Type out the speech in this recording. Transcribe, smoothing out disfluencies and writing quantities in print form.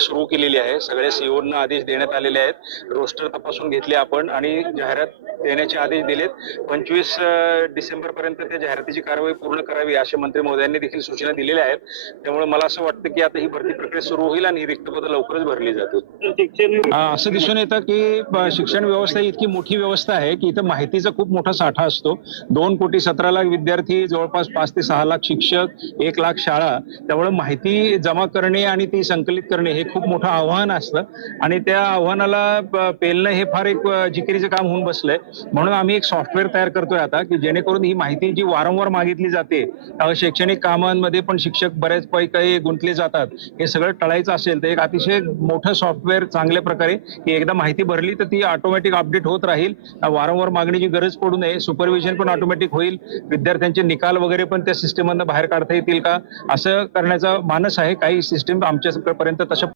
सुरू केलेली आहे. सगळ्या सीओना आदेश देण्यात आलेले आहेत. रोस्टर तपासून घेतले आपण आणि जाहिरात देण्याचे आदेश दिलेत. 25 डिसेंबर पर्यंत त्या जाहिरातीची कारवाई पूर्ण करावी असे मंत्री महोदयांनी देखील सूचना दिलेल्या आहेत. त्यामुळे मला असं वाटतं की आता ही भरती प्रक्रिया सुरू होईल आणि ही रिक्त पदं लवकरच भरली जातील. असं दिसून येतं की शिक्षण व्यवस्था इतकी मोठी व्यवस्था आहे की इथं माहितीचा खूप मोठा साठा असतो. 2,17,00,000 विद्यार्थी, जवळपास 5 ते 6 लाख शिक्षक, 1 लाख शाळा. त्यामुळे माहिती जमा करणे आणि ती संकलित करणे हे खूप मोठं आव्हान असतं आणि त्या आव्हानाला पेलणं हे फार एक जिकिरीचं काम होऊन बसलंय. म्हणून आम्ही एक सॉफ्टवेअर तयार करतोय आता की जेणेकरून ही माहिती जी वारंवार मागितली जाते, शैक्षणिक कामांमध्ये पण शिक्षक बऱ्याच काही गुंतले जातात, हे सगळं टळायचं असेल तर एक अतिशय मोठं सॉफ्टवेअर चांगल्या प्रकारे की एकदा माहिती भरली तर ती ऑटोमॅटिक अपडेट होत राहील. वारंवार मागणीची गरज पडू नये. सुपरविजन पण ऑटोमॅटिक होईल. विद्यार्थ्यांचे निकाल वगैरे पण त्या सिस्टीममधून बाहेर काढता येतील का, असं करण्याचा मानस आहे. काही सिस्टीम आमच्यापर्यंत तशा